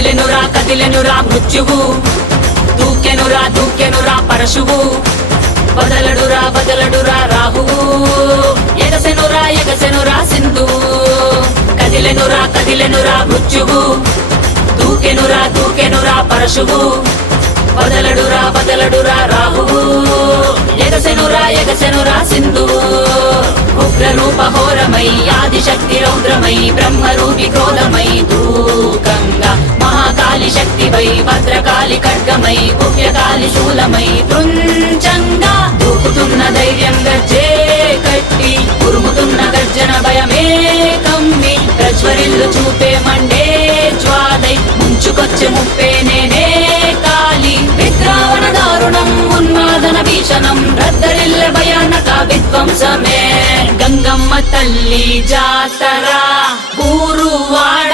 కదిలెనురా మృత్యువు, దూకెనురా పరశువు, వదలడురా రాహువు, ఎగసెనురా సింధువు. కదిలెనురా మృత్యువు, దూకెనురా పరశువు, వదలడురా రాహువు, ఎగసెనురా సింధువు. ఉగ్రరూప ఘోరమై ఆదిశక్తి రౌద్రమై బ్రహ్మరూపి క్రోధమై దూకంగా మహాకాళి శక్తివై భద్రకాళి ఖడ్గమై గుహ్యకాళి శూలమై కృంచంగా దూకుతున్న ధైర్యం గర్జే కట్టి ఉరుముతున్న గర్జన భయమే కమ్మి ప్రజ్వరిల్లు చూపే మండే జ్వాలై ముంచుకొచ్చే ముప్పే నేనే కాళి. విద్రావణ దారుణం ఉన్మాదన భీషణం రద్దరిల్ల భయానక విధ్వంసమే. గంగమ్మ తల్లి జాతర ఊరు వాడ